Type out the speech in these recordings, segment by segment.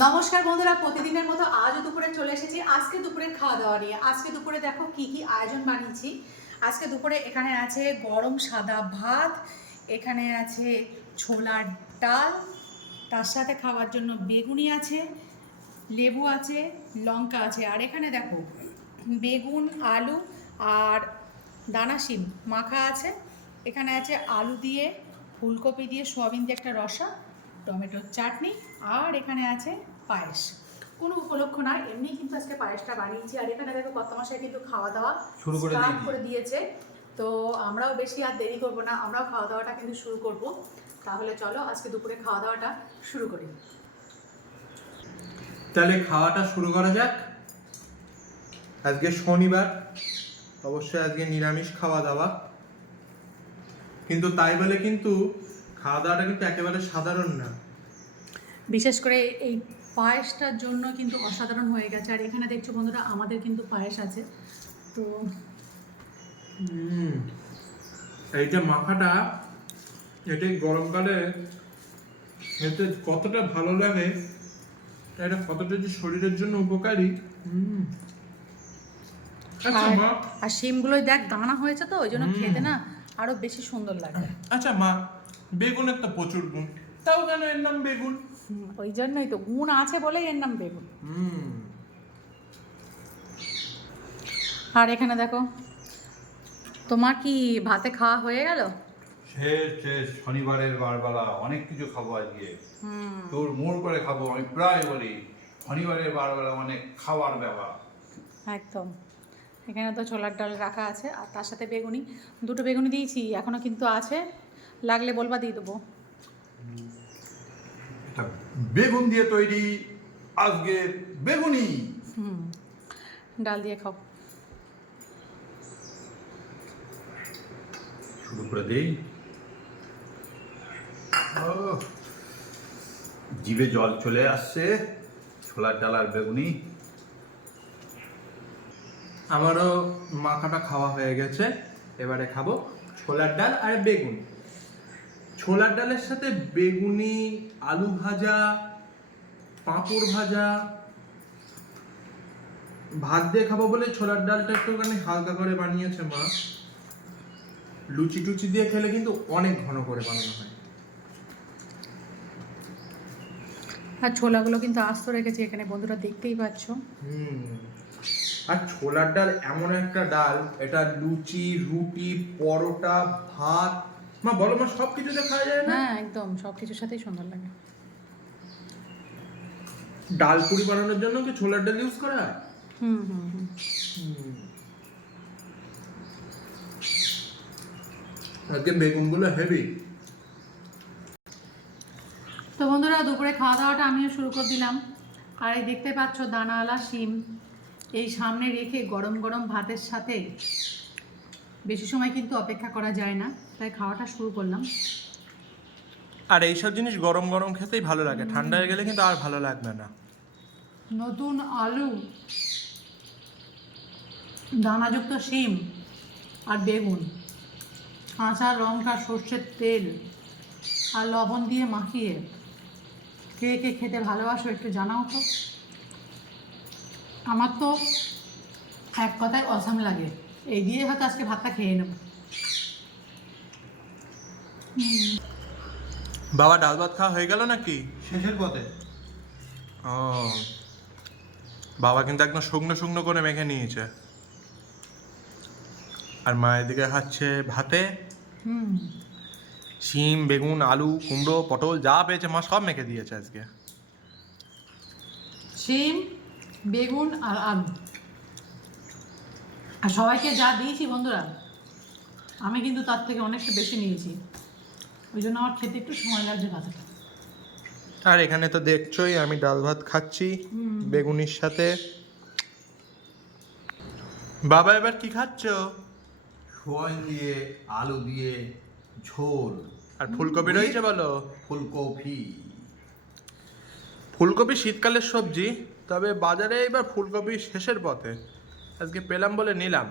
নমস্কার বন্ধুরা, প্রতিদিনের মতো আজও দুপুরে চলে এসেছি। আজকে দুপুরে খাওয়া দাওয়া নিয়ে। আজকে দুপুরে দেখো কি কি আয়োজন বানিয়েছি। আজকে দুপুরে এখানে আছে গরম সাদা ভাত, এখানে আছে ছোলার ডাল, তার সাথে খাওয়ার জন্য বেগুনি আছে, লেবু আছে, লঙ্কা আছে। আর এখানে দেখো, বেগুন, আলু আর দানা শিম মাখা আছে। এখানে আছে আলু দিয়ে, ফুলকপি দিয়ে, সোয়াবিন দিয়ে একটা রসা। টমেটোর চাটনি আর এখানে আছে পায়েস। কোনো উপলক্ষ না এমনি কিন্তু আজকে পায়েসটা বানিয়েছি। আর এখানে দেখো কত মাসে কিন্তু খাওয়া দাওয়া শুরু করে করে দিয়েছে। তো আমরাও বেশি আর দেরি করব না আমরাও খাওয়া দাওয়াটা কিন্তু শুরু করব। তাহলে চলো আজকে দুপুরে খাওয়া দাওয়াটা শুরু করি। তাহলে খাওয়াটা শুরু করা যাক। আজকে শনিবার অবশ্যই আজকে নিরামিষ খাওয়া দাওয়া। কিন্তু তাই বলে কিন্তু খাওয়া দাওয়াটা কিন্তু একেবারে সাধারণ না। বিশেষ করে এই পায়েসটার জন্য কিন্তু অসাধারণ হয়ে গেছে। আর এখানে দেখছ বন্ধুরা আমাদের কিন্তু পায়েস আছে। তো হুম এইটা মাখাটা এটা গরমকালে এতে কতটা ভালো লাগে এটা কতটা যে শরীরের জন্য উপকারী হুম। আচ্ছা আর- মা। আর শিমগুলোই দেখ দানা হয়েছে তো ওই জন্য খেতে না আরও বেশি সুন্দর লাগে। আচ্ছা মা বেগুনের তো প্রচুর গুণ। তাও কেন এর নাম বেগুন? ওই জন্যই তো গুণ আছে বলেই এর নাম বেগুন। হুম। আর এখানে দেখো তোমার কি ভাতে খাওয়া হয়ে গেল? শেষ শেষ শনিবারের বারবেলা অনেক কিছু খাব আজকে। হুম। তোর মোড় করে খাব আমি প্রায় বলি শনিবারের বারবেলা মানে খাওয়ার ব্যাপার। একদম। এখানে তো ছোলার ডাল রাখা আছে আর তার সাথে বেগুনি। দুটো বেগুনি দিয়েছি এখনও কিন্তু আছে। লাগলে বলবা দিয়ে দেবো। বেগুন দিয়ে তৈরি আজকে বেগুনি। হুম ডাল দিয়ে খাও। শুরু করে দেই। জিভে জল চলে আসছে ছোলার ডাল আর বেগুনি। আমারও মাখাটা খাওয়া হয়ে গেছে এবারে খাব ছোলার ডাল আর বেগুন। ছোলার ডালের সাথে বেগুনি আলু ভাজা পাঁপড় ভাজা ভাত দিয়ে খাব বলে ছোলার ডালটা একটুখানি হালকা করে বানিয়েছে মা। লুচি টুচি দিয়ে খেলে কিন্তু অনেক ঘন করে বানানো হয়। আর ছোলাগুলো কিন্তু আস্ত রেখেছি এখানে বন্ধুরা দেখতেই পাচ্ছ। হুম। আর ছোলার ডাল এমন একটা ডাল এটা লুচি রুটি পরোটা ভাত মা বলো মা সব কিছুতে খাওয়া যায় না? হ্যাঁ একদম সব কিছুর সাথেই সুন্দর লাগে। ডাল পুরি বানানোর জন্য কি ছোলার ডাল ইউজ করা? হয় হুম হুম। হুম। আজকে বেগুনগুলো হেভি তো বন্ধুরা দুপুরে খাওয়া দাওয়াটা আমিও শুরু করে দিলাম। আর এই দেখতে পাচ্ছ দানাওয়ালা শিম। এই সামনে রেখে গরম গরম ভাতের সাথে বেশি সময় কিন্তু অপেক্ষা করা যায় না তাই খাওয়াটা শুরু করলাম। আর এইসব জিনিস গরম গরম খেতেই ভালো লাগে ঠান্ডা হয়ে গেলে কিন্তু আর ভালো লাগবে না। নতুন আলু দানাযুক্ত শিম আর বেগুন কাঁচা লঙ্কা সর্ষের তেল আর লবণ দিয়ে মাখিয়ে কে কে খেতে ভালোবাসো একটু জানাও তো। আমার তো এক কথায় অসাম লাগে। এই দিয়ে হয়তো আজকে ভাতটা খেয়ে নেব। বাবা ডাল ভাত খাওয়া হয়ে গেল নাকি? শেষের পথে। ও। বাবা কিন্তু একদম শুকনো শুকনো করে মেখে নিয়েছে। আর মায়ের দিকে খাচ্ছে ভাতে। হুম। শিম বেগুন আলু কুমড়ো পটল যা পেয়েছে মা সব মেখে দিয়েছে আজকে। শিম বেগুন আর আলু। আর সবাইকে যা দিয়েছি বন্ধুরা আমি কিন্তু তার থেকে অনেকটা বেশি নিয়েছি। ওই জন্য আমার খেতে একটু সময় লাগছে ভাতটা। আর এখানে তো দেখছোই আমি ডাল ভাত খাচ্ছি বেগুনির সাথে। বাবা এবার কি খাচ্ছ? সোয়াবিন দিয়ে আলু দিয়ে ঝোল। আর ফুলকপি রয়েছে বলো? ফুলকপি। ফুলকপি শীতকালের সবজি তবে বাজারে এবার ফুলকপি শেষের পথে। আজকে পেলাম বলে নিলাম।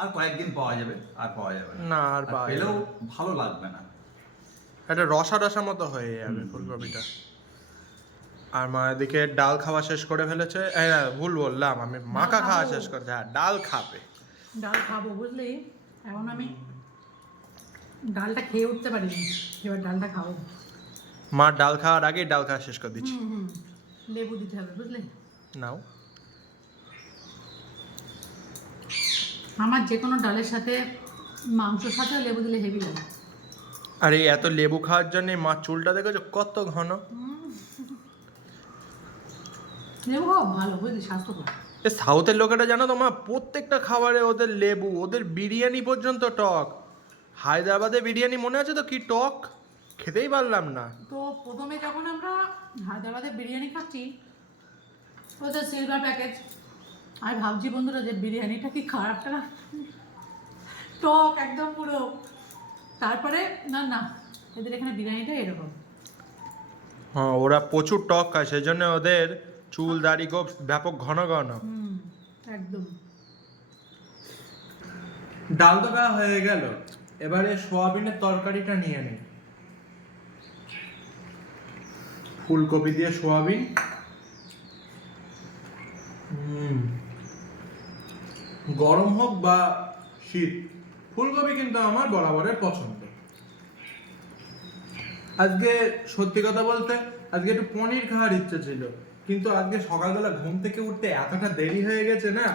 আর কয়েকদিন পাওয়া যাবে আর পাওয়া যাবে না। না আর পাওয়া পেলেও ভালো লাগবে না। একটা রসা রসা মতো হয়ে যাবে ফুলকপিটা। আর মা এদিকে ডাল খাওয়া শেষ করে ফেলেছে। ভুল বললাম আমি মাখা খাওয়া শেষ করেছে। হ্যাঁ ডাল খাবে। ডাল খাব বুঝলি? এখন আমি ডালটা খেয়ে উঠতে পারিনি। এবার ডালটা খাব। মা ডাল খাওয়ার আগেই ডাল খাওয়া শেষ করে দিচ্ছি। লেবু দিতে হবে বুঝলি? নাও। আমার যে কোনো ডালের সাথে মাংসর সাথে লেবু দিলে হেভি লাগে। আর এত লেবু খাওয়ার জন্য মা চুলটা দেখেছ? কত ঘন। লেবু খাওয়া ভালো বুঝলি স্বাস্থ্যকর। এ সাউথের লোকেরা জানো তো মা প্রত্যেকটা খাবারে ওদের লেবু ওদের বিরিয়ানি পর্যন্ত টক। হায়দ্রাবাদে বিরিয়ানি মনে আছে তো কি টক? খেতেই পারলাম না। তো প্রথমে যখন আমরা হায়দ্রাবাদে বিরিয়ানি খাচ্ছি ওদের সিলভার প্যাকেজ আমি ভাবছি বন্ধুরা যে বিরিয়ানিটা কি খারাপটা না টক একদম পুরো। তারপরে না না এদের এখানে বিরিয়ানিটা এরকম। হ্যাঁ ওরা প্রচুর টক খায় সেই জন্য ওদের চুল দাড়ি গোপ ব্যাপক ঘন ঘন। একদম। ডাল তো দেওয়া হয়ে গেল। এবারে সোয়াবিনের তরকারিটা নিয়ে নিই ফুলকপি দিয়ে সোয়াবিন। হুম। গরম হোক বা শীত ফুলকপি কিন্তু আমার বরাবরের পছন্দ। আজকে সত্যি কথা বলতে আজকে একটু পনির খাওয়ার ইচ্ছে ছিল কিন্তু আজকে সকালবেলা ঘুম থেকে উঠতে এতটা দেরি হয়ে গেছে না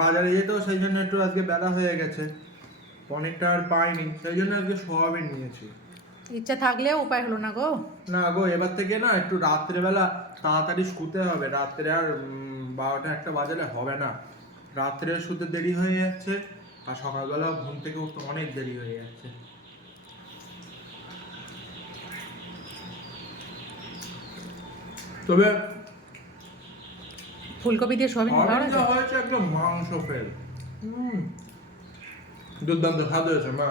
বাজারে যেতেও সেই জন্য একটু আজকে বেলা হয়ে গেছে। পনিরটা আর পাইনি সেই জন্য আজকে সোয়াবিন নিয়েছি। ইচ্ছা থাকলেও উপায় হলো না গো। না গো এবার থেকে না একটু রাত্রেবেলা তাড়াতাড়ি শুতে হবে রাত্রে আর বারোটা একটা বাজারে হবে না। রাত্রে শুতে দেরি হয়ে যাচ্ছে আর সকালবেলা ঘুম থেকে উঠতে অনেক দেরি হয়ে যাচ্ছে। তবে ফুলকপি দিয়ে সবই হয়েছে? একদম মাংস ফেল। হুম। দুর্দান্ত খাদ্য হয়েছে মা।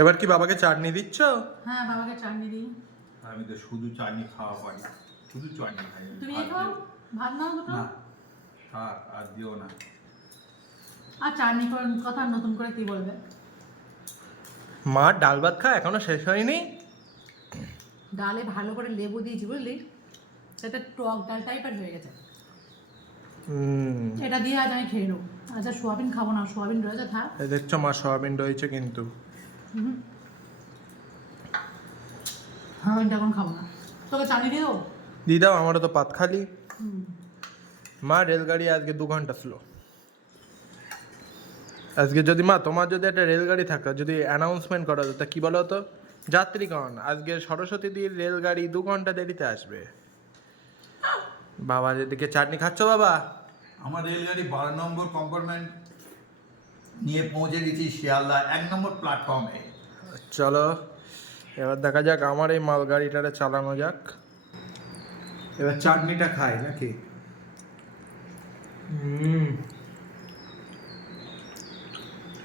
এবার কি বাবাকে চাটনি দিচ্ছ? হ্যাঁ বাবাকে চাটনি দিই। আমি তো শুধু চাটনি খাওয়া পারি। শুধু চাটনি খাই। তুমি আর খাও? ভাত নাও দুটো? না থাক আর দিও না। আর চাটনি করার কথা নতুন করে কি বলবে? মা ডাল ভাত খা এখনও শেষ হয়নি? ডালে ভালো করে লেবু দিয়েছি বুঝলি? সেটা টক ডাল টাইপের হয়ে গেছে। হুম এটা দিয়ে আজ আমি খেয়ে নেব। আচ্ছা সোয়াবিন খাব না সোয়াবিন রয়েছে থাক। এই দেখছ মা সোয়াবিন রয়েছে কিন্তু। সোয়াবিনটা এখন খাব না। তোকে চাটনি দিয়ে দেবো? দিদাও আমারও তো পাত খালি। মা রেলগাড়ি আজকে দু ঘণ্টা স্লো আজকে যদি মা তোমার যদি একটা রেলগাড়ি থাকতো যদি অ্যানাউন্সমেন্ট করা যেত কি বলো তো? যাত্রীগণ আজকে সরস্বতী দির রেলগাড়ি দু ঘণ্টা দেরিতে আসবে। বাবা যেদিকে চাটনি খাচ্ছ বাবা? আমার রেলগাড়ি বারো নম্বর কম্পার্টমেন্ট নিয়ে পৌঁছে গেছি শিয়ালদা এক নম্বর প্ল্যাটফর্মে চলো এবার দেখা যাক আমার এই মালগাড়িটারে চালানো যাক। এবার চাটনিটা খাই নাকি? হুম।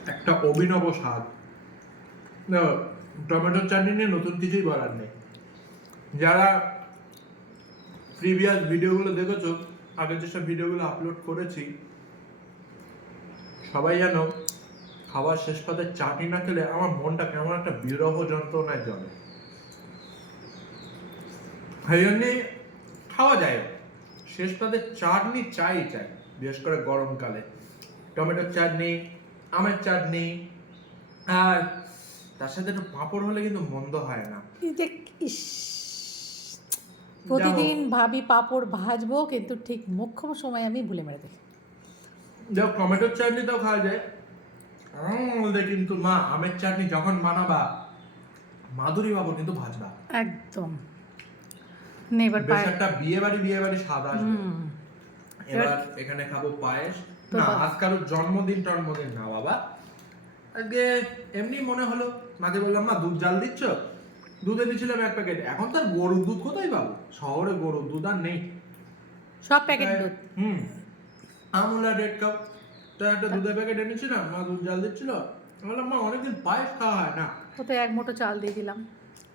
একটা অভিনব স্বাদ। টমেটোর চাটনি নিয়ে নতুন কিছুই বলার নেই। যারা প্রিভিয়াস ভিডিওগুলো দেখেছ আগের যেসব ভিডিওগুলো আপলোড করেছি সবাই জানো খাবার শেষ পাতে চাটনি না খেলে আমার মনটা কেমন একটা বিরহ যন্ত্রণায় জমে। সেই জন্যে খাওয়া যায়। শেষ পাতে চাটনি চাই চাই বিশেষ করে গরমকালে। টমেটোর চাটনি আমের চাটনি আর তার সাথে একটু পাঁপড় হলে কিন্তু মন্দ হয় না। প্রতিদিন ভাবি পাপড় ভাজবো কিন্তু ঠিক মুখ্যম সময় আমি ভুলে মেরে দিই। যাও টমেটোর চাটনিটাও খাওয়া যায়। বলতে কিন্তু মা আমের চাটনি যখন বানাবা মাধুরী বাবু কিন্তু ভাজবা। একদম। নেবার বেশ পায় একটা বিয়ে বাড়ি বিয়ে বাড়ি স্বাদ আসবে। এবার এখানে খাব পায়েস। না আজ কারোর জন্মদিন টন্মদিন না বাবা। আজকে এমনি মনে হলো মাকে বললাম মা দুধ জাল দিচ্ছ? দুধ এনেছিলাম এক প্যাকেট। এখন তো আর গরুর দুধ কোথায় পাবো? শহরে গরুর দুধ আর নেই। সব প্যাকেট দুধ। হুম। Amul red cup. তো একটা দুধের প্যাকেট এনেছিলাম মা দুধ জাল দিচ্ছিল। আমি বললাম মা অনেকদিন পায়েস খাওয়া হয় না। তো এক মুঠো চাল দিয়ে দিলাম।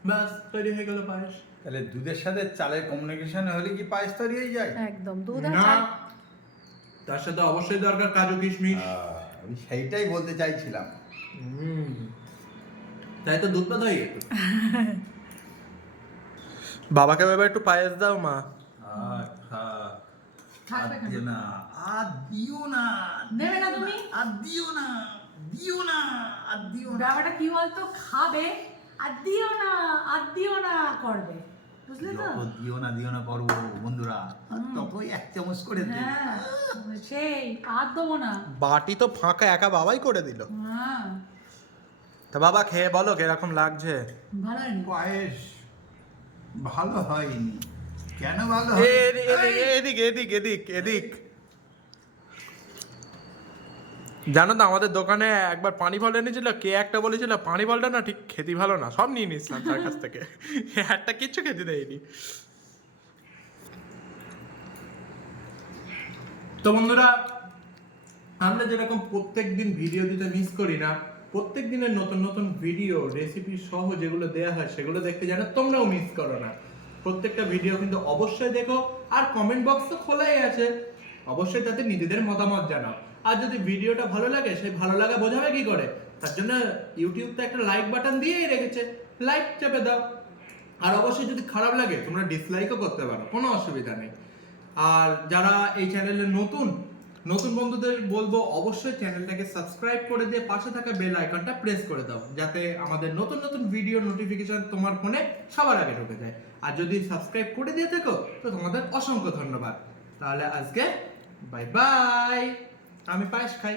ব্যাস তৈরি হয়ে গেল পায়েস। তাহলে দুধের সাথে চালের কমিউনিকেশন হলে কি পায়েস তৈরি হয়ে যায়? একদম দুধ আর না চাল। তার সাথে অবশ্যই দরকার কাজু কিশমিশ। আমি সেইটাই বলতে চাইছিলাম। হুম তাই তো দুধটা দই একটু। বাবাকে এবার একটু পায়েস দাও মা। থাকবে কেন? না আর দিও না নেবে না তুমি? আর দিও না দিও না আর দিও না। ব্যাপারটা কি বলতো? খাবে আর দিও না আর দিও না করবে। বুঝলে তো? দিও না দিও না করব বন্ধুরা। আর এক চামচ করে দে হ্যাঁ সেই আর দেবো না। বাটি তো ফাঁকা একা বাবাই করে দিল। হ্যাঁ। তা বাবা খেয়ে বলো কীরকম লাগছে? ভালো পায়েস ভালো হয়নি। কেন ভালো এদিক এদিক এদিক এদিক জানো তো আমাদের দোকানে একবার পানি ফল এনেছিল কে একটা বলেছিল পানি ফলটা না ঠিক খেতে ভালো না। সব নিয়ে নিয়েছিলাম তার কাছ থেকে। একটা কিচ্ছু খেতে দেয়নি। তো বন্ধুরা আমরা যেরকম প্রত্যেক দিন ভিডিও দিতে মিস করি না প্রত্যেক দিনের নতুন নতুন ভিডিও রেসিপি সহ যেগুলো দেওয়া হয় সেগুলো দেখতে জানো তোমরাও মিস করো না। প্রত্যেকটা ভিডিও কিন্তু অবশ্যই দেখো, আর কমেন্ট বক্স তো খোলাই আছে। অবশ্যই তাতে নিজেদের মতামত জানাও। আর যদি ভিডিওটা ভালো লাগে, সেই ভালো লাগা বোঝাবে কি করে? তার জন্য ইউটিউব তো একটা লাইক বাটন দিয়েই রেখেছে। লাইক চেপে দাও। আর অবশ্যই যদি খারাপ লাগে, তোমরা ডিসলাইকও করতে পারো, কোনো অসুবিধা নেই। আর যারা এই চ্যানেলে নতুন নতুন বন্ধুদের বলব অবশ্যই চ্যানেলটাকে সাবস্ক্রাইব করে দিয়ে পাশে থাকা বেল আইকনটা প্রেস করে দাও, যাতে আমাদের নতুন নতুন ভিডিও নোটিফিকেশন তোমার ফোনে সবার আগে ঢুকে যায়। আর যদি সাবস্ক্রাইব করে দিয়ে থাকো, তো তোমাদের অসংখ্য ধন্যবাদ। তাহলে আজকে বাই বাই আমি পায়েস খাই।